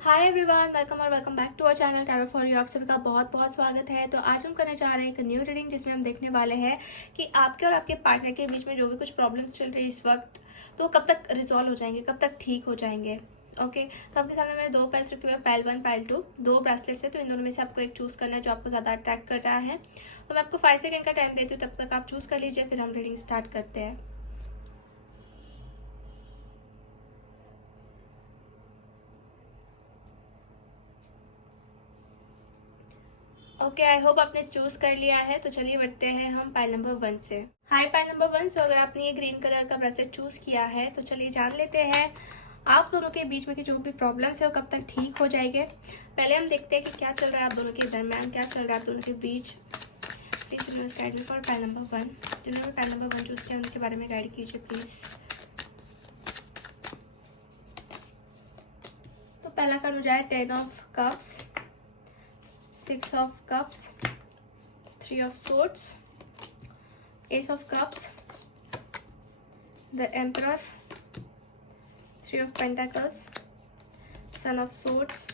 Hi everyone, welcome back to our channel tarot for you. आप सभी का बहुत बहुत स्वागत है। तो आज हम करने जा रहे हैं एक न्यू रीडिंग जिसमें हम देखने वाले हैं कि आपके और आपके पार्टनर के बीच में जो भी कुछ प्रॉब्लम्स चल रही है इस वक्त, तो वो कब तक रिजॉल्व हो जाएंगे, कब तक ठीक हो जाएंगे। ओके, तो आपके सामने मैंने दो पैल्स रखे हुए हैं, पैल 1 पैल 2, दो ब्रेसलेट्स है। तो इन दोनों में से आपको एक चूज करना है जो आपको ज़्यादा अट्रैक्ट कर रहा है। तो मैं आपको 5 सेकेंड का टाइम देती हूँ, तब तक आप चूज कर लीजिए, फिर हम रीडिंग स्टार्ट करते हैं। ओके, आई होप आपने चूज कर लिया है। तो चलिए बढ़ते हैं हम पाइल नंबर 1 से। हाय पाइल नंबर 1। सो अगर आपने ये ग्रीन कलर का ब्रेसलेट चूज किया है तो चलिए जान लेते हैं आप दोनों के बीच में की जो भी प्रॉब्लम्स है वो कब तक ठीक हो जाएंगे। पहले हम देखते हैं कि क्या चल रहा है आप दोनों के दरमियान, क्या चल रहा है आप दोनों के बीच। Please universe guide me for pile number 1। जिन्होंने पाइल नंबर 1 चूज किया उनके बारे में गाइड कीजिए प्लीज। तो पहला कार्ड हो जाए 10 of cups, 6 of cups, 3 of swords, ace of cups, the emperor, 3 of pentacles, son of swords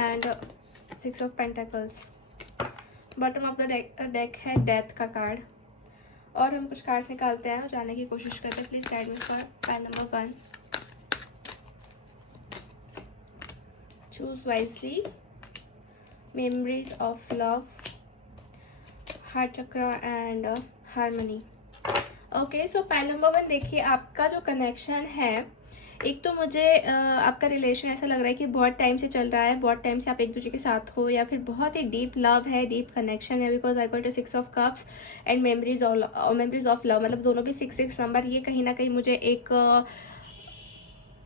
and 6 of pentacles। Bottom of the deck है डेथ का कार्ड। और हम कुछ कार्ड्स निकालते हैं और जानने की कोशिश करते हैं। Please guide me for pile number 1। Choose wisely, memories of love, heart chakra and harmony। Okay, so pile number 1 देखिए, आपका जो कनेक्शन है, एक तो मुझे आपका रिलेशन ऐसा लग रहा है कि बहुत टाइम से चल रहा है, बहुत टाइम से आप एक दूसरे के साथ हो, या फिर बहुत ही डीप लव है, डीप कनेक्शन है। Because I got a 6 of cups and memories of love, मतलब दोनों भी 6 नंबर। ये कहीं ना कहीं मुझे एक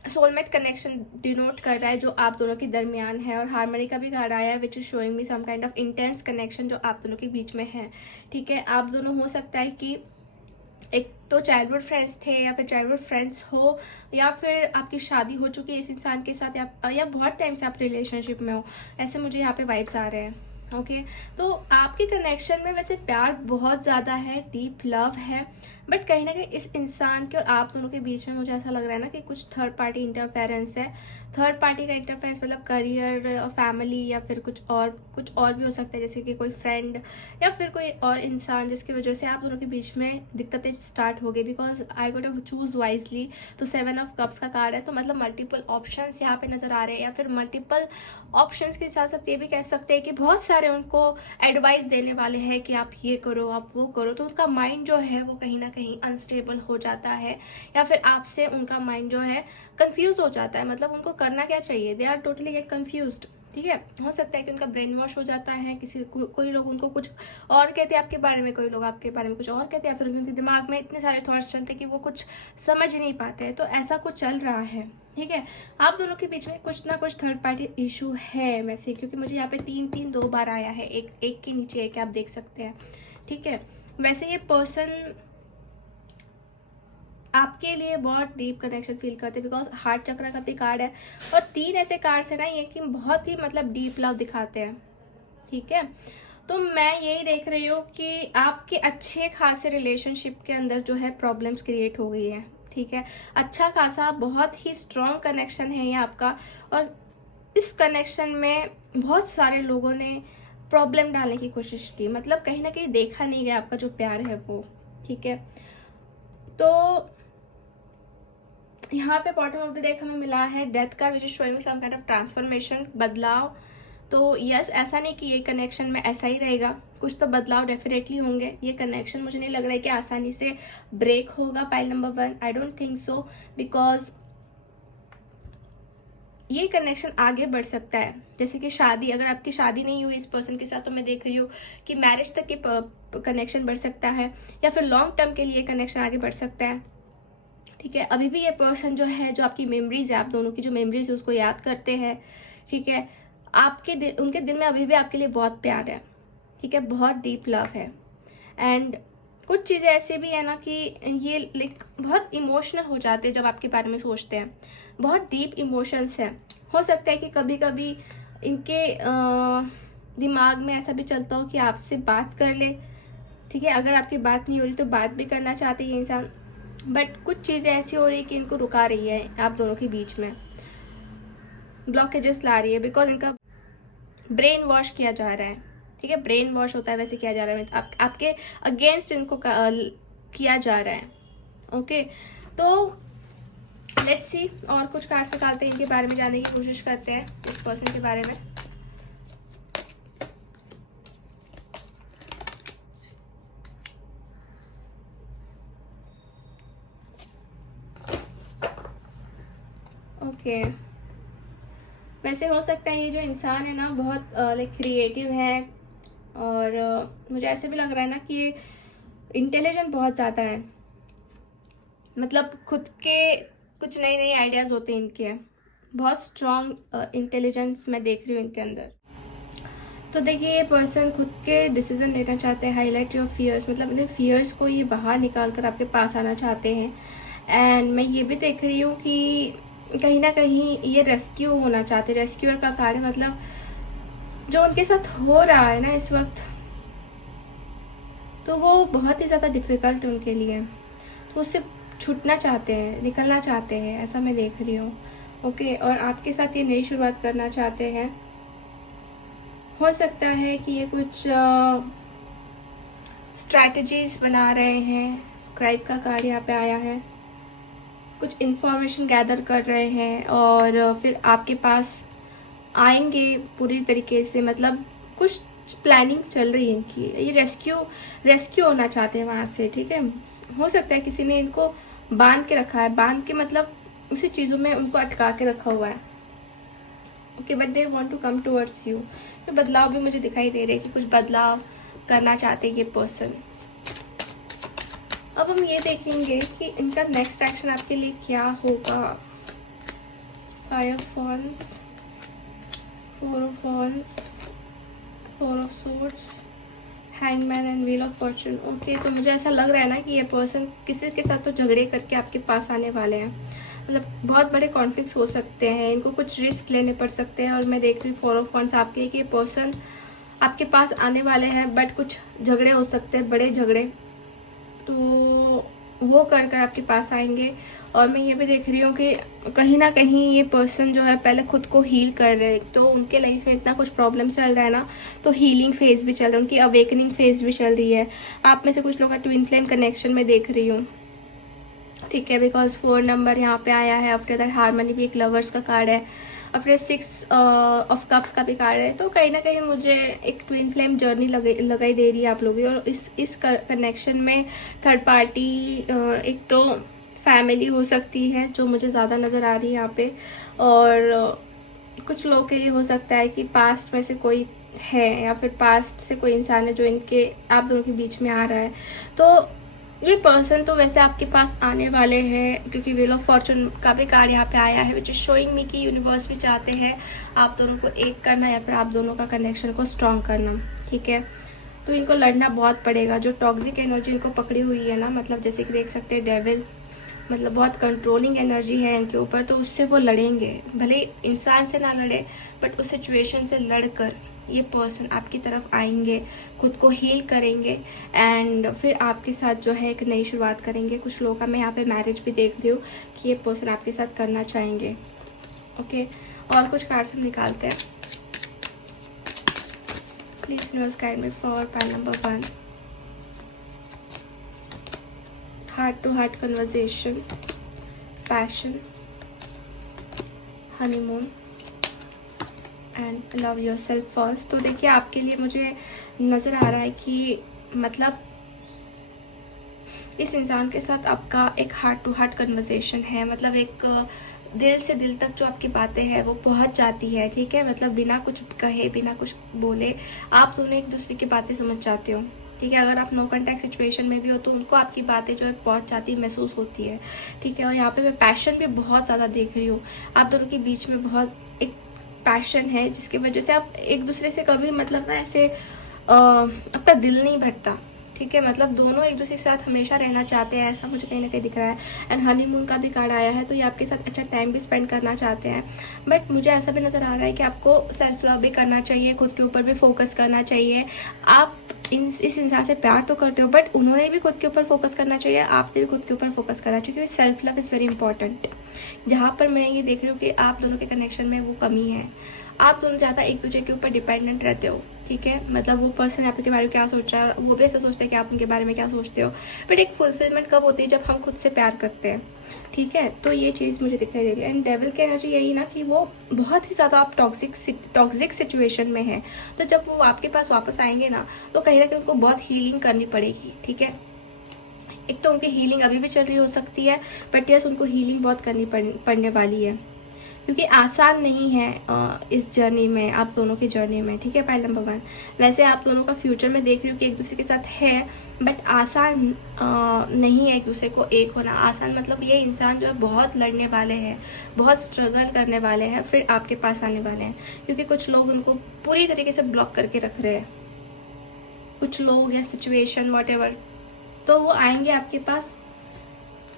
सोलमेट कनेक्शन डिनोट कर रहा है जो आप दोनों के दरमियान है। और हार्मनी का भी कार्ड आया है which is showing me some kind of intense connection जो आप दोनों के बीच में है। ठीक है, आप दोनों हो सकता है कि एक तो चाइल्डहुड फ्रेंड्स थे, या फिर चाइल्डहुड फ्रेंड्स हो, या फिर आपकी शादी हो चुकी है इस इंसान के साथ, या बहुत टाइम से आप रिलेशनशिप में हो। ऐसे मुझे यहाँ पे वाइब्स आ रहे हैं। ओके, तो आपके कनेक्शन में वैसे प्यार बहुत ज़्यादा है, डीप लव है, बट कहीं ना कहीं इस इंसान के और आप दोनों के बीच में मुझे ऐसा लग रहा है ना कि कुछ थर्ड पार्टी इंटरफेरेंस है। थर्ड पार्टी का इंटरफेरेंस मतलब करियर, फैमिली, या फिर कुछ और भी हो सकता है, जैसे कि कोई फ्रेंड या फिर कोई और इंसान जिसकी वजह से आप दोनों के बीच में दिक्कतें स्टार्ट हो गई। Because I got to choose wisely. तो 7 ऑफ कप्स का कार्ड है, तो मतलब मल्टीपल ऑप्शंस यहाँ पे नजर आ रहे हैं, या फिर मल्टीपल ऑप्शंस के साथ साथ ये भी कह सकते हैं कि बहुत सारे उनको एडवाइस देने वाले हैं कि आप ये करो, आप वो करो। तो उनका माइंड जो है वो कहीं ना कहीं अनस्टेबल हो जाता है, या फिर आपसे उनका माइंड जो है कंफ्यूज हो जाता है। मतलब उनको करना क्या चाहिए, they are totally get confused. ठीक है, हो सकता है कि उनका ब्रेन वॉश हो जाता है। कोई लोग उनको कुछ और कहते हैं आपके बारे में, कोई लोग आपके बारे में कुछ और कहते हैं, या फिर उनके दिमाग में इतने सारे थॉट्स चलते हैं कि वो कुछ समझ नहीं पाते हैं। तो ऐसा कुछ चल रहा है। ठीक है, आप दोनों के बीच में कुछ ना कुछ थर्ड पार्टी इशू है वैसे, क्योंकि मुझे यहाँ पे 3 दो बार आया है, एक के नीचे एक, आप देख सकते हैं। ठीक है, वैसे ये पर्सन आपके लिए बहुत डीप कनेक्शन फील करते हैं, बिकॉज हार्ट चक्र का भी कार्ड है, और 3 ऐसे कार्ड्स है ना ये कि बहुत ही मतलब डीप लव दिखाते हैं। ठीक है, तो मैं यही देख रही हूँ कि आपके अच्छे खासे रिलेशनशिप के अंदर जो है प्रॉब्लम्स क्रिएट हो गई हैं। ठीक है, अच्छा खासा बहुत ही स्ट्रॉन्ग कनेक्शन है ये आपका, और इस कनेक्शन में बहुत सारे लोगों ने प्रॉब्लम डालने की कोशिश की। मतलब कहीं ना कहीं देखा नहीं गया आपका जो प्यार है वो। ठीक है, तो यहाँ पे बॉटम ऑफ द डेक हमें मिला है डेथ का, which is showing some kind of transformation, बदलाव। तो यस, ऐसा नहीं कि ये कनेक्शन में ऐसा ही रहेगा, कुछ तो बदलाव डेफिनेटली होंगे। ये कनेक्शन मुझे नहीं लग रहा है कि आसानी से ब्रेक होगा pile number 1, I don't think so. Because ये कनेक्शन आगे बढ़ सकता है, जैसे कि शादी, अगर आपकी शादी नहीं हुई इस पर्सन के साथ, तो मैं देख रही हूँ कि मैरिज तक के कनेक्शन बढ़ सकता है, या फिर लॉन्ग टर्म के लिए कनेक्शन आगे बढ़ सकता है। ठीक है, अभी भी ये पर्सन जो है, जो आपकी मेमोरीज है, आप दोनों की जो मेमोरीज है उसको याद करते हैं। ठीक है, उनके दिल में अभी भी आपके लिए बहुत प्यार है। ठीक है, बहुत डीप लव है। एंड कुछ चीज़ें ऐसे भी है ना कि ये लाइक बहुत इमोशनल हो जाते हैं जब आपके बारे में सोचते हैं। बहुत डीप इमोशंस हैं। हो सकता है कि कभी कभी इनके दिमाग में ऐसा भी चलता हो कि आपसे बात कर ले। ठीक है, अगर आपकी बात नहीं हो रही तो बात भी करना चाहते हैं ये इंसान, बट कुछ चीज़ें ऐसी हो रही है कि इनको रुका रही है आप दोनों के बीच में। ब्लॉकेजेस ला रही है, बिकॉज इनका ब्रेन वॉश किया जा रहा है, ठीक है, ब्रेन वॉश होता है वैसे किया जा रहा है, आपके अगेंस्ट इनको किया जा रहा है। ओके, तो लेट्स सी, और कुछ कार्ड्स निकालते हैं, इनके बारे में जानने की कोशिश करते हैं, इस पर्सन के बारे में। ओके, वैसे हो सकता है ये जो इंसान है ना बहुत लाइक क्रिएटिव है, और मुझे ऐसे भी लग रहा है ना कि ये इंटेलिजेंट बहुत ज़्यादा है, मतलब खुद के कुछ नए नए आइडियाज़ होते हैं इनके, बहुत स्ट्रॉन्ग इंटेलिजेंस मैं देख रही हूँ इनके अंदर। तो देखिए, ये पर्सन खुद के डिसीजन लेना चाहते हैं, हाईलाइट योर फियर्स, मतलब अपने फियर्स को ये बाहर निकाल कर आपके पास आना चाहते हैं। एंड मैं ये भी देख रही हूँ कि कहीं ना कहीं ये रेस्क्यू होना चाहते हैं, रेस्क्यूअर का कार्ड है, मतलब जो उनके साथ हो रहा है ना इस वक्त, तो वो बहुत ही ज़्यादा डिफ़िकल्ट है उनके लिए, तो उससे छूटना चाहते हैं, निकलना चाहते हैं, ऐसा मैं देख रही हूँ। ओके, और आपके साथ ये नई शुरुआत करना चाहते हैं। हो सकता है कि ये कुछ स्ट्रैटेजीज बना रहे हैं, स्क्राइब का कार्ड यहाँ पे आया है, कुछ इन्फॉर्मेशन गैदर कर रहे हैं और फिर आपके पास आएंगे पूरी तरीके से, मतलब कुछ प्लानिंग चल रही है इनकी, ये रेस्क्यू होना चाहते हैं वहाँ से, ठीक है। हो सकता है किसी ने इनको बांध के रखा है, बांध के मतलब उसी चीज़ों में उनको अटका के रखा हुआ है। Okay, but they want to come towards you. तो बदलाव भी मुझे दिखाई दे रहे हैं कि कुछ बदलाव करना चाहते हैं ये पर्सन। अब हम ये देखेंगे कि इनका नेक्स्ट एक्शन आपके लिए क्या होगा। 5 of wands, 4 of wands, 4 of swords, hangman and wheel of Fortune. Okay, तो मुझे ऐसा लग रहा है ना कि ये पर्सन किसी के साथ तो झगड़े करके आपके पास आने वाले हैं, मतलब बहुत बड़े कॉन्फ्लिक्ट्स हो सकते हैं, इनको कुछ रिस्क लेने पड़ सकते हैं। और मैं देख रही हूँ 4 ऑफ वॉन्ड्स आपके, कि ये पर्सन आपके पास आने वाले हैं, बट कुछ झगड़े हो सकते हैं, बड़े झगड़े, तो वो कर कर आपके पास आएंगे। और मैं ये भी देख रही हूँ कि कहीं ना कहीं ये पर्सन जो है पहले खुद को हील कर रहे हैं, तो उनके लाइफ में इतना कुछ प्रॉब्लम चल रहा है ना, तो हीलिंग फेज भी चल रहा है, उनकी अवेकनिंग फेज भी चल रही है। आप में से कुछ लोग का ट्विन फ्लेम कनेक्शन में देख रही हूँ, ठीक है, बिकॉज 4 नंबर यहाँ पे आया है। आफ्टर दैट हारमनी भी एक लवर्स का कार्ड है, आफ्टर 6 ऑफ कप्स का भी कार्ड है। तो कहीं ना कहीं मुझे एक ट्विन फ्लेम जर्नी लगाई दे रही है आप लोगों की, और इस कनेक्शन में थर्ड पार्टी, एक तो फैमिली हो सकती है जो मुझे ज़्यादा नज़र आ रही है यहाँ पे, और कुछ लोगों के लिए हो सकता है कि पास्ट में से कोई है, या फिर पास्ट से कोई इंसान है जो इनके आप दोनों के बीच में आ रहा है। तो ये पर्सन तो वैसे आपके पास आने वाले हैं, क्योंकि व्हील ऑफ फॉर्चून का भी कार्ड यहाँ पे आया है, विच इज शोइंग मी कि यूनिवर्स भी चाहते हैं आप दोनों को एक करना, या फिर आप दोनों का कनेक्शन को स्ट्रॉन्ग करना, ठीक है। तो इनको लड़ना बहुत पड़ेगा, जो टॉक्सिक एनर्जी इनको पकड़ी हुई है ना, मतलब जैसे कि देख सकते हैं डेविल, मतलब बहुत कंट्रोलिंग एनर्जी है इनके ऊपर, तो उससे वो लड़ेंगे, भले इंसान से ना लड़े बट उस सिचुएशन से लड़कर ये पर्सन आपकी तरफ आएंगे, खुद को हील करेंगे, एंड फिर आपके साथ जो है एक नई शुरुआत करेंगे। कुछ लोगों का मैं यहाँ पे मैरिज भी देख रही हूँ कि ये पर्सन आपके साथ करना चाहेंगे। ओके, और कुछ कार्ड्स हम निकालते हैं। Please universe guide me for pile number 1, heart to heart conversation, passion, honeymoon and love yourself first. तो देखिए, आपके लिए मुझे नज़र आ रहा है कि मतलब इस इंसान के साथ आपका एक हार्ट टू हार्ट कन्वर्सेशन है, मतलब एक दिल से दिल तक जो आपकी बातें हैं वो पहुंच जाती है, ठीक है, मतलब बिना कुछ कहे, बिना कुछ बोले आप दोनों एक दूसरे की बातें समझ जाते हो, ठीक है। अगर आप नो कॉन्टैक्ट सिचुएशन में भी हो तो उनको आपकी बातें जो है पहुंच जाती, महसूस होती है, ठीक है। और यहाँ पे मैं पैशन भी बहुत ज़्यादा देख रही हूँ, आप दोनों के बीच में बहुत एक पैशन है, जिसकी वजह से आप एक दूसरे से कभी मतलब ना ऐसे आपका दिल नहीं भरता, ठीक है, मतलब दोनों एक दूसरे के साथ हमेशा रहना चाहते हैं, ऐसा मुझे कहीं ना कहीं दिख रहा है। एंड हनीमून का भी कार्ड आया है, तो ये आपके साथ अच्छा टाइम भी स्पेंड करना चाहते हैं, बट मुझे ऐसा भी नज़र आ रहा है कि आपको सेल्फ लव भी करना चाहिए, खुद के ऊपर भी फोकस करना चाहिए। आप इस इंसान से प्यार तो करते हो, बट उन्होंने भी खुद के ऊपर फोकस करना चाहिए, आपने भी खुद के ऊपर फोकस करना चाहिए, क्योंकि self love is very important. जहाँ पर मैं ये देख रही हूँ कि आप दोनों के कनेक्शन में वो कमी है। आप दोनों ज़्यादा एक दूसरे के ऊपर डिपेंडेंट रहते हो, ठीक है। मतलब वो पर्सन आपके बारे में क्या सोच रहा है, वो भी ऐसा सोचता है कि आप उनके बारे में क्या सोचते हो। बट एक फुलफिलमेंट कब होती है, जब हम खुद से प्यार करते हैं, ठीक है। तो ये चीज़ मुझे दिखाई दे रही है। एंड डेविल की एनर्जी यही ना कि वो बहुत ही ज़्यादा आप टॉक्सिक सिचुएशन में है। तो जब वो आपके पास वापस आएंगे ना, तो कहीं ना कहीं उनको बहुत हीलिंग करनी पड़ेगी, ठीक है। एक तो उनकी हीलिंग अभी भी चल रही हो सकती है, बट यस उनको हीलिंग बहुत करनी पड़ने वाली है, क्योंकि आसान नहीं है इस जर्नी में, आप दोनों की जर्नी में, ठीक है। पॉइंट नंबर 1, वैसे आप दोनों का फ्यूचर में देख रही हूँ कि एक दूसरे के साथ है, बट आसान नहीं है एक दूसरे को एक होना। आसान मतलब ये इंसान जो है बहुत लड़ने वाले हैं, बहुत स्ट्रगल करने वाले हैं, फिर आपके पास आने वाले हैं, क्योंकि कुछ लोग उनको पूरी तरीके से ब्लॉक करके रख रहे हैं, कुछ लोग या सिचुएशन वॉट, तो वो आएंगे आपके पास,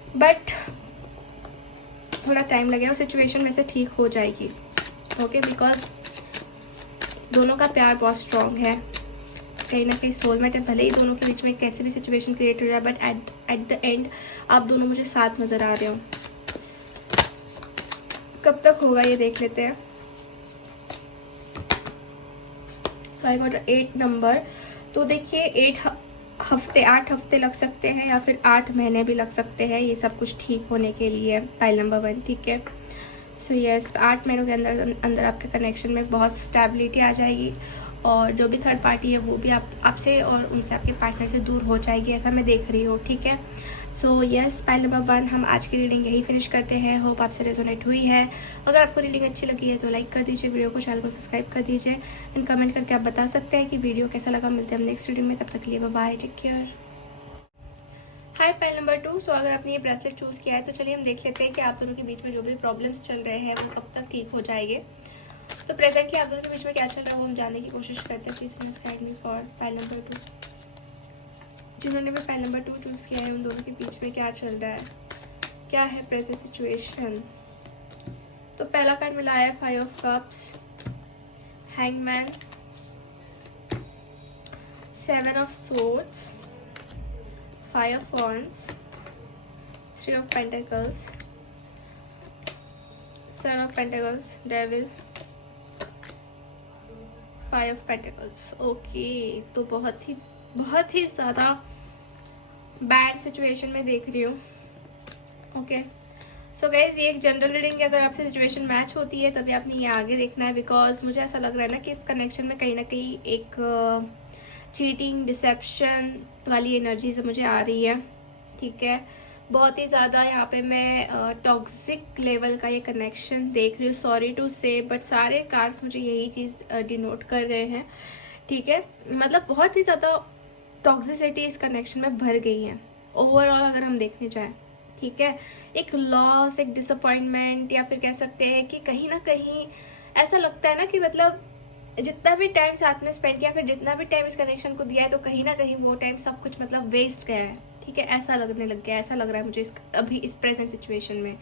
बट थोड़ा टाइम लगेगा और सिचुएशन वैसे ठीक हो जाएगी, ओके। बिकॉज दोनों का प्यार बहुत स्ट्रांग है, कहीं ना कहीं सोलमेट है। भले ही दोनों के बीच में कैसे भी सिचुएशन क्रिएट हो रहा है, बट एट द एंड आप दोनों मुझे साथ नजर आ रहे हो। कब तक होगा ये देख लेते हैं। सो आई गॉट 8 नंबर। तो देखिए 8 हफ्ते लग सकते हैं, या फिर 8 महीने भी लग सकते हैं ये सब कुछ ठीक होने के लिए। पाइल नंबर 1, ठीक है। सो यस 8 महीनों के अंदर आपके कनेक्शन में बहुत स्टेबिलिटी आ जाएगी, और जो भी थर्ड पार्टी है वो भी आपसे और उनसे, आपके पार्टनर से दूर हो जाएगी, ऐसा मैं देख रही हूँ, ठीक है। सो यस पाइल नंबर 1, हम आज की रीडिंग यही फिनिश करते हैं। होप आपसे रेजोनेट हुई है। अगर आपको रीडिंग अच्छी लगी है तो लाइक कर दीजिए वीडियो को, चैनल को सब्सक्राइब कर दीजिए, एंड कमेंट करके आप बता सकते हैं कि वीडियो कैसा लगा। मिलते हैं हम नेक्स्ट रीडिंग में, तब तक के लिए बाय बाय, टेक केयर। हाय पाइल नंबर 2। सो अगर आपने ये ब्रेसलेट चूज़ किया है तो चलिए हम देख लेते हैं कि आप दोनों के बीच में जो भी प्रॉब्लम्स चल रहे हैं वो कब तक ठीक हो जाएंगे। तो प्रेजेंटली आप दोनों के बीच में क्या चल रहा है वो हम जानने की कोशिश करते हैं। Please guide me for pile number 2। जिन्होंने भी पाइल नंबर 2 चूज़ किया है उन दोनों के बीच में क्या चल रहा है, क्या है प्रेजेंट सिचुएशन। तो पहला कार्ड मिला है 5 of cups, hangman, 7 of swords, 5 of wands, 3 of pentacles, Son of pentacles, devil, 5 of pentacles। Okay, तो बहुत ही ज़्यादा बैड सिचुएशन में देख रही हूँ, ओके। सो गाइज ये एक जनरल रीडिंग है, अगर आपसे सिचुएशन मैच होती है तभी आपने ये आगे देखना है, बिकॉज मुझे ऐसा लग रहा है ना कि इस कनेक्शन में कहीं ना कहीं एक चीटिंग डिसेप्शन वाली एनर्जी से मुझे आ रही है, ठीक है। बहुत ही ज़्यादा यहाँ पे मैं टॉक्सिक लेवल का ये कनेक्शन देख रही हूँ। सॉरी टू से, बट सारे कार्ड्स मुझे यही चीज़ डिनोट कर रहे हैं, ठीक है। मतलब बहुत ही ज़्यादा टॉक्सिसिटी इस कनेक्शन में भर गई है ओवरऑल अगर हम देखने जाएं, ठीक है। एक लॉस, एक डिसअपॉइंटमेंट, या फिर कह सकते हैं कि कहीं ना कहीं ऐसा लगता है ना कि मतलब जितना भी टाइम साथ में स्पेंड किया, फिर जितना भी टाइम इस कनेक्शन को दिया है, तो कहीं ना कहीं वो टाइम सब कुछ मतलब वेस्ट गया है, ठीक है। ऐसा लगने लग गया, ऐसा लग रहा है मुझे अभी इस प्रेजेंट सिचुएशन में,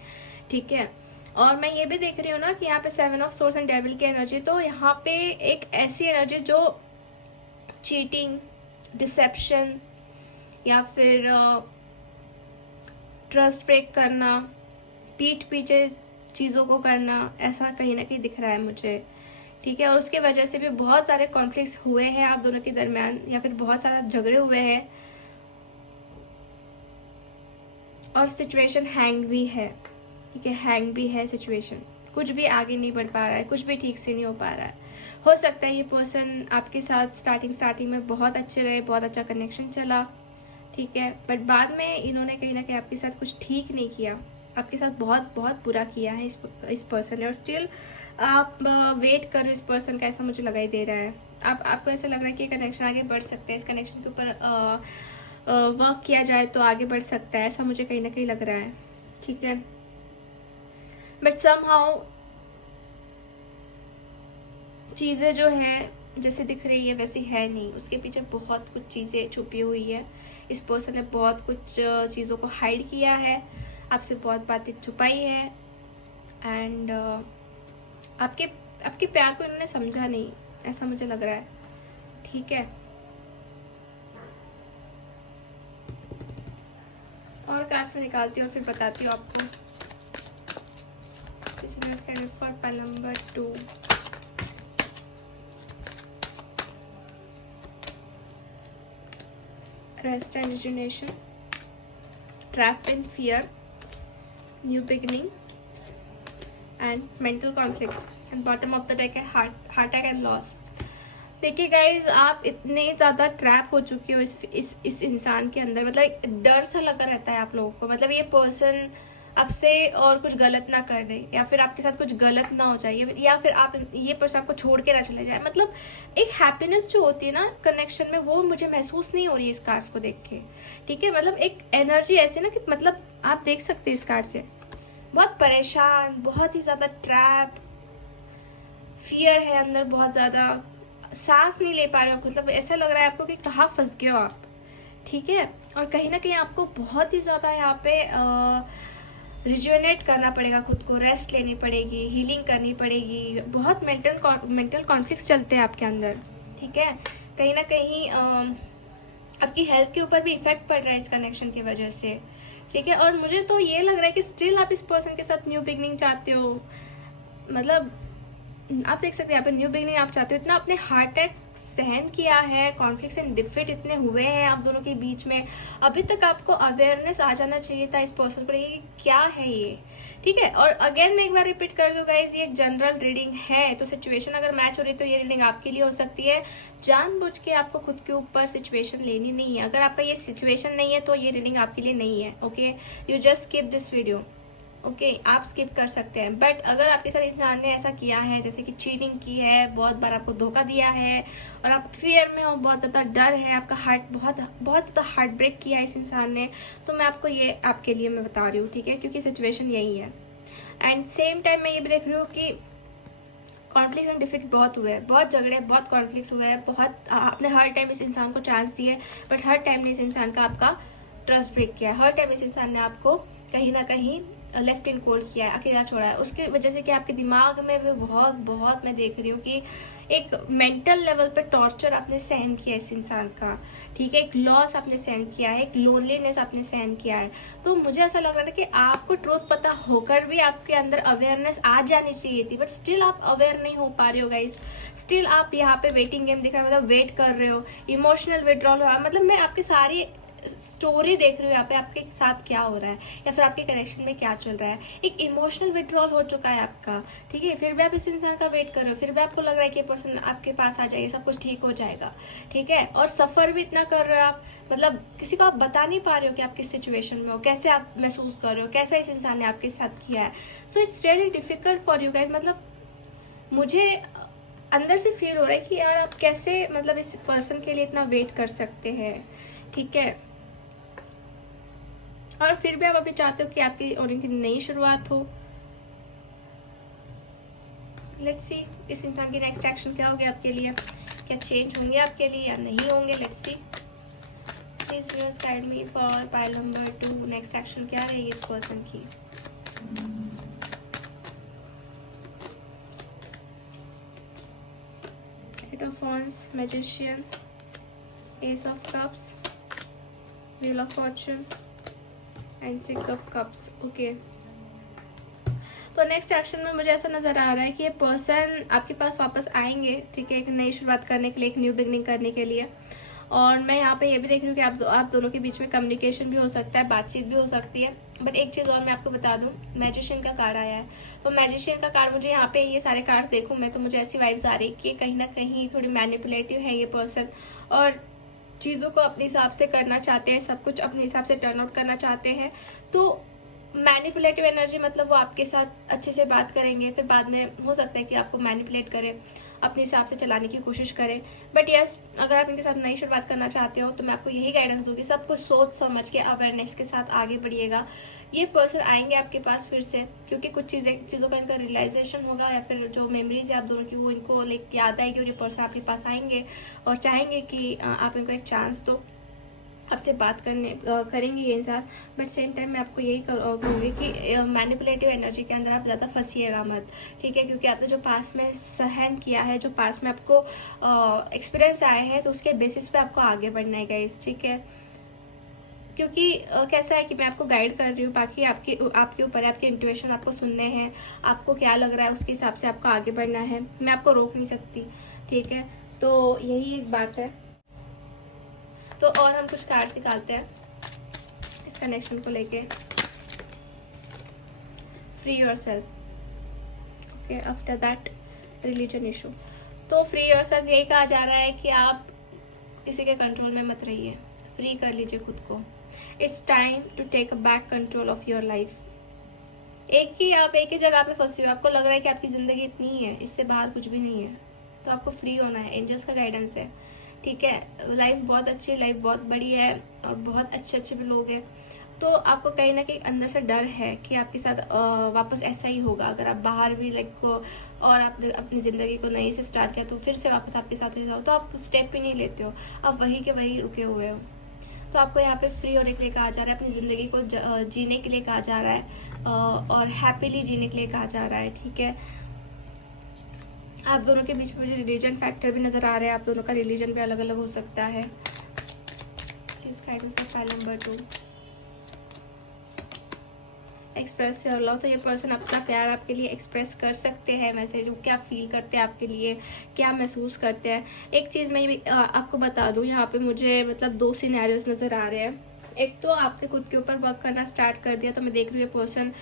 ठीक है। और मैं ये भी देख रही हूँ ना कि यहाँ पे 7 ऑफ सोर्स एंड डेविल की एनर्जी, तो यहाँ पे एक ऐसी एनर्जी जो चीटिंग, डिसेप्शन, या फिर ट्रस्ट ब्रेक करना, पीठ पीछे चीज़ों को करना, ऐसा कहीं ना कहीं दिख रहा है मुझे, ठीक है। और उसके वजह से भी बहुत सारे कॉन्फ्लिक्ट्स हुए हैं आप दोनों के दरमियान, या फिर बहुत सारा झगड़े हुए हैं, और सिचुएशन हैंग भी है, ठीक है। हैंग भी है सिचुएशन, कुछ भी आगे नहीं बढ़ पा रहा है, कुछ भी ठीक से नहीं हो पा रहा है। हो सकता है ये पर्सन आपके साथ स्टार्टिंग में बहुत अच्छे रहे, बहुत अच्छा कनेक्शन चला, ठीक है, बट बाद में इन्होंने कहीं ना कहीं आपके साथ कुछ ठीक नहीं किया, आपके साथ बहुत बहुत बुरा किया है इस पर्सन ने, और स्टिल आप वेट कर रहे हो इस पर्सन का, ऐसा मुझे लगाई दे रहा है। आपको ऐसा लग रहा है कि कनेक्शन आगे बढ़ सकता है, इस कनेक्शन के ऊपर वर्क किया जाए तो आगे बढ़ सकता है, ऐसा मुझे कहीं ना कहीं लग रहा है, ठीक है। बट समहाउ चीज़ें जो है जैसे दिख रही है वैसी है नहीं, उसके पीछे बहुत कुछ चीज़ें छुपी हुई है। इस पर्सन ने बहुत कुछ चीज़ों को हाइड किया है, आपसे बहुत बातें छुपाई है, एंड आपके प्यार को इन्होंने समझा नहीं, ऐसा मुझे लग रहा है, ठीक है। और कार्ड्स में निकालती हूँ और फिर बताती हूँ आपको। universe guided for pile number 2. Rest and rejuvenation, trapped in fear, new beginning and mental conflicts. And bottom of the deck है heart attack and loss. देखिए गाइज, आप इतने ज़्यादा ट्रैप हो चुके हो इस इंसान के अंदर, मतलब एक डर सा लगा रहता है आप लोगों को, मतलब ये पर्सन आपसे और कुछ गलत ना कर दे, या फिर आपके साथ कुछ गलत ना हो जाए, या फिर आप ये पर्सन आपको छोड़ के ना चले जाए। मतलब एक हैप्पीनेस जो होती है ना कनेक्शन में, वो मुझे महसूस नहीं हो रही है इस कार्ड्स को देख के। ठीक है, मतलब एक एनर्जी ऐसी ना कि मतलब आप देख सकते हैं इस कार्ड से बहुत परेशान, बहुत ही ज़्यादा ट्रैप, फियर है अंदर, बहुत ज़्यादा सांस नहीं ले पा रहे हो, मतलब ऐसा लग रहा है आपको कि कहाँ फंस गए हो आप। ठीक है, और कहीं ना कहीं आपको बहुत ही ज़्यादा यहाँ पे रिजुवेनेट करना पड़ेगा खुद को, रेस्ट लेनी पड़ेगी, हीलिंग करनी पड़ेगी, बहुत मेंटल कॉन्फ्लिक्ट्स चलते हैं आपके अंदर। ठीक है, कहीं ना कहीं आपकी हेल्थ के ऊपर भी इफेक्ट पड़ रहा है इस कनेक्शन की वजह से। ठीक है, और मुझे तो ये लग रहा है कि स्टिल आप इस पर्सन के साथ न्यू बिगनिंग चाहते हो, मतलब आप देख सकते हैं यहाँ पे न्यू बिगनिंग आप चाहते हो। इतना अपने हार्ट अटैक सहन किया है, कॉन्फ्लिक्ट्स एंड डिफिट इतने हुए हैं आप दोनों के बीच में, अभी तक आपको अवेयरनेस आ जाना चाहिए था इस पर्सन को कि क्या है ये। ठीक है, और अगेन मैं एक बार रिपीट कर दूं गाइज, ये एक जनरल रीडिंग है, तो सिचुएशन अगर मैच हो रही है तो ये रीडिंग आपके लिए हो सकती है। जानबूझ के आपको खुद के ऊपर सिचुएशन लेनी नहीं है। अगर आपका ये सिचुएशन नहीं है तो ये रीडिंग आपके लिए नहीं है। Okay, you just skip this video. Okay, आप स्किप कर सकते हैं। बट अगर आपके साथ इंसान ने ऐसा किया है, जैसे कि चीटिंग की है, बहुत बार आपको धोखा दिया है और आप फियर में हो, बहुत ज़्यादा डर है, आपका हार्ट बहुत ज़्यादा हार्ट ब्रेक किया है इस इंसान ने, तो मैं आपको ये आपके लिए मैं बता रही हूँ। ठीक है, क्योंकि सिचुएशन यही है। एंड सेम टाइम मैं ये भी देख रही हूँ कि कॉन्फ्लिक्ट एंड डिफिक्ट बहुत हुए हैं, बहुत झगड़े, बहुत कॉन्फ्लिक्ट्स हुए हैं, बहुत आपने हर टाइम इस इंसान को चांस दिया है, बट हर टाइम ने इस इंसान का आपका ट्रस्ट ब्रेक किया है। हर टाइम इस इंसान ने आपको कहीं ना कहीं लेफ्ट इन कोल्ड किया है, अकेला छोड़ा है। उसकी वजह से कि आपके दिमाग में भी बहुत मैं देख रही हूँ कि एक मेंटल लेवल पे टॉर्चर आपने सहन किया इस इंसान का। ठीक है, एक लॉस आपने सहन किया है, एक लोनलीनेस आपने सहन किया है। तो मुझे ऐसा लग रहा है कि आपको ट्रूथ पता होकर भी आपके अंदर अवेयरनेस आ जानी चाहिए थी, बट स्टिल आप अवेयर नहीं हो पा रहे हो गाइस। स्टिल आप यहाँ पे वेटिंग गेम दिख रहा है, मतलब वेट कर रहे हो, इमोशनल विड्रॉल हो रहा है। मतलब मैं आपकी सारी स्टोरी देख रही हूँ यहाँ पे, आपके साथ क्या हो रहा है या फिर आपके कनेक्शन में क्या चल रहा है। एक इमोशनल विड्रॉल हो चुका है आपका। ठीक है, फिर भी आप इस इंसान का वेट कर रहे हो, फिर भी आपको लग रहा है कि ये पर्सन आपके पास आ जाएगा, सब कुछ ठीक हो जाएगा। ठीक है, और सफर भी इतना कर रहे हो आप, मतलब किसी को आप बता नहीं पा रहे हो कि आप किस सिचुएशन में हो, कैसे आप महसूस कर रहे हो, कैसा इस इंसान ने आपके साथ किया है। So it's really difficult for you guys. मतलब मुझे अंदर से फील हो रहा है कि यार आप कैसे मतलब इस पर्सन के लिए इतना वेट कर सकते हैं। ठीक है, और फिर भी आप अभी चाहते हो कि आपकी और इनकी नई शुरुआत हो। लेट्स सी इस इंसान की नेक्स्ट एक्शन क्या होगी आपके लिए, क्या चेंज होंगे आपके लिए या नहीं होंगे। Let's see, please universe guide me for pile number 2, next action क्या रहेगी इस पर्सन की। Eight of wands, magician, ace of cups, wheel of fortune and 6 of cups. Okay, तो नेक्स्ट एक्शन में मुझे ऐसा नज़र आ रहा है कि ये पर्सन आपके पास वापस आएंगे। ठीक है, एक नई शुरुआत करने के लिए, एक न्यू बिगनिंग करने के लिए। और मैं यहाँ पे ये भी देख रही हूँ कि आप दोनों के बीच में कम्युनिकेशन भी हो सकता है, बातचीत भी हो सकती है। बट एक चीज़ और मैं आपको बता दूँ, मैजिशियन का कार्ड आया है, तो मैजिशियन का कार्ड मुझे यहाँ पे ये सारे कार्ड्स देखूँ मैं तो मुझे ऐसी वाइब्स आ रही कि कहीं ना कहीं थोड़ी मैनिपुलेटिव है ये पर्सन, और चीज़ों को अपने हिसाब से करना चाहते हैं, सब कुछ अपने हिसाब से टर्न आउट करना चाहते हैं। तो मैनिपुलेटिव एनर्जी मतलब वो आपके साथ अच्छे से बात करेंगे, फिर बाद में हो सकता है कि आपको मैनिपुलेट करें, अपने हिसाब से चलाने की कोशिश करें। बट यस, अगर आप इनके साथ नई शुरुआत करना चाहते हो तो मैं आपको यही गाइडेंस दूंगी, सब कुछ सोच समझ के अवेयरनेस के साथ आगे बढ़िएगा। ये पर्सन आएंगे आपके पास फिर से, क्योंकि कुछ चीज़ों का इनका रियलाइजेशन होगा, या फिर जो मेमोरीज है आप दोनों की वो इनको याद आएगी, और ये पर्सन आपके पास आएंगे और चाहेंगे कि आप इनको एक चांस दो, आपसे बात करेंगे ये इंसान। बट सेम टाइम मैं आपको यही कहूँगी कि मैनिपुलेटिव एनर्जी के अंदर आप ज़्यादा फंसिएगा मत। ठीक है, क्योंकि आपने जो पास में सहन किया है, जो पास में आपको एक्सपीरियंस आए हैं, तो उसके बेसिस पे आपको आगे बढ़ना है गाइस। ठीक है, क्योंकि कैसा है कि मैं आपको गाइड कर रही हूँ, बाकी आपके ऊपर है, आपके इंट्यूशन आपको सुनने हैं, आपको क्या लग रहा है उसके हिसाब से आपको आगे बढ़ना है, मैं आपको रोक नहीं सकती, ठीक है। तो यही एक बात है। तो और हम कुछ कार्ड निकालते हैं इस कनेक्शन को लेके। Free yourself, okay, after that religion issue. तो फ्री योरसेल्फ यही कहा जा रहा है कि आप किसी के कंट्रोल में मत रहिए, फ्री कर लीजिए खुद को। It's time to take a back control of your life. आप एक ही जगह पे फंसे हो, आपको लग रहा है कि आपकी ज़िंदगी इतनी ही है, इससे बाहर कुछ भी नहीं है, तो आपको फ्री होना है। एंजल्स का गाइडेंस है, ठीक है। लाइफ बहुत अच्छी है, लाइफ बहुत बड़ी है और बहुत अच्छे अच्छे भी लोग हैं। तो आपको कहीं ना कहीं अंदर से डर है कि आपके साथ वापस ऐसा ही होगा, अगर आप बाहर भी और आप अपनी ज़िंदगी को नई से स्टार्ट किया तो फिर से वापस आपके साथ ही जाओ, तो आप स्टेप ही नहीं लेते हो, आप वहीं के वहीं रुके हुए हो। तो आपको यहाँ पे फ्री होने के लिए कहा जा रहा है, अपनी ज़िंदगी को जीने के लिए कहा जा रहा है और हैप्पीली जीने के लिए कहा जा रहा है, ठीक है। आप दोनों के बीच में मुझे रिलीजन फैक्टर भी नज़र आ रहा है, आप दोनों का रिलीजन भी अलग अलग हो सकता है। Please guidance for file number 2। Express your love. तो ये पर्सन अपना प्यार आपके लिए एक्सप्रेस कर सकते हैं, मैसेज क्या फील करते हैं आपके लिए, क्या महसूस करते हैं। एक चीज़ मैं भी आपको बता दूं, यहाँ पे मुझे मतलब 2 सिनेरियोज नज़र आ रहे हैं। एक तो आपने खुद के ऊपर वर्क करना स्टार्ट कर दिया, तो मैं देख रही हूँ ये पर्सन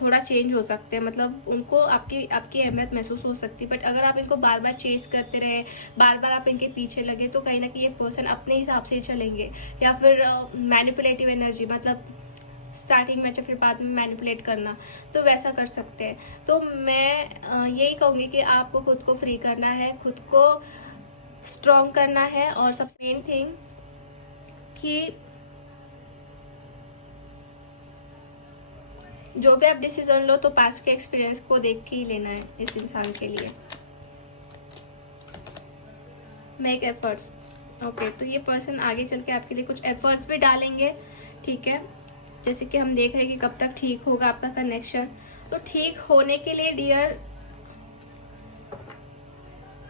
थोड़ा चेंज हो सकते हैं, मतलब उनको आपकी अहमियत महसूस हो सकती है। बट अगर आप इनको बार बार चेस करते रहे, बार बार आप इनके पीछे लगे, तो कहीं ना कहीं ये पर्सन अपने हिसाब से चलेंगे, या फिर मैनिपुलेटिव एनर्जी, मतलब स्टार्टिंग में फिर बाद में मैनिपुलेट करना, तो वैसा कर सकते हैं। तो मैं यही कहूँगी कि आपको खुद को फ्री करना है, खुद को स्ट्रॉन्ग करना है, और सबसे मेन थिंग कि जो भी आप डिसीजन लो तो पास्ट के एक्सपीरियंस को देख के ही लेना है इस इंसान के लिए। Make efforts, okay. तो ये पर्सन आगे चल के आपके लिए कुछ एफर्ट्स भी डालेंगे, ठीक है। जैसे कि हम देख रहे हैं कि कब तक ठीक होगा आपका कनेक्शन। तो ठीक होने के लिए डियर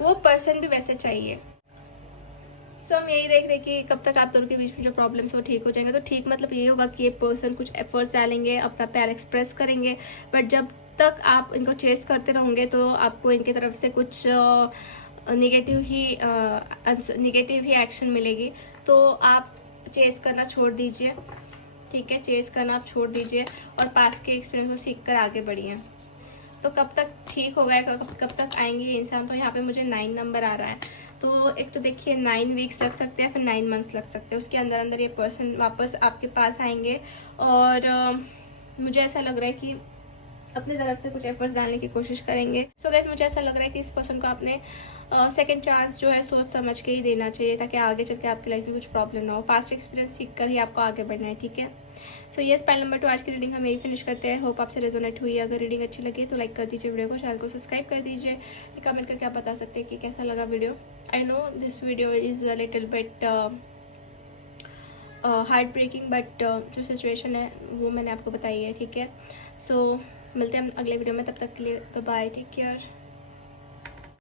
वो पर्सन भी वैसे चाहिए। सो हम यही देख रहे हैं कि कब तक आप दोनों के बीच में जो प्रॉब्लम्स वो ठीक हो जाएंगे। तो ठीक मतलब ये होगा कि ये पर्सन कुछ एफर्ट्स डालेंगे, अपना प्यार एक्सप्रेस करेंगे, बट जब तक आप इनको चेस करते रहोगे तो आपको इनकी तरफ से कुछ निगेटिव ही एक्शन मिलेगी। तो आप चेस करना छोड़ दीजिए, ठीक है। चेस करना आप छोड़ दीजिए और पास के एक्सपीरियंस को सीख कर आगे बढ़िए। तो कब तक ठीक होगा, कब तक आएंगे ये इंसान। तो यहाँ पे मुझे 9 नंबर आ रहा है। तो एक तो देखिए 9 वीक्स लग सकते हैं, फिर 9 मंथ्स लग सकते हैं, उसके अंदर अंदर ये पर्सन वापस आपके पास आएंगे। और मुझे ऐसा लग रहा है कि अपनी तरफ से कुछ एफर्ट्स डालने की कोशिश करेंगे। सो गाइस मुझे ऐसा लग रहा है कि इस पर्सन को आपने सेकंड चांस जो है सोच समझ के ही देना चाहिए, ताकि आगे चल के आपकी लाइफ में कुछ प्रॉब्लम ना हो। पास्ट एक्सपीरियंस सीख कर ही आपको आगे बढ़ना है, ठीक है। सो यस, पाइल नंबर 2 आज की रीडिंग हम यही फिनिश करते हैं। होप आपसे रेजोनेट हुई। अगर रीडिंग अच्छी लगी तो लाइक कर दीजिए वीडियो को, चैनल को सब्सक्राइब कर दीजिए, कमेंट करके आप बता सकते हैं कि कैसा लगा video. I know this video is a little bit heart breaking, but जो सिचुएशन है वो मैंने आपको बताई है, ठीक है। सो मिलते हैं हम अगले वीडियो में, तब तक के लिए बाय बाय, टेक केयर।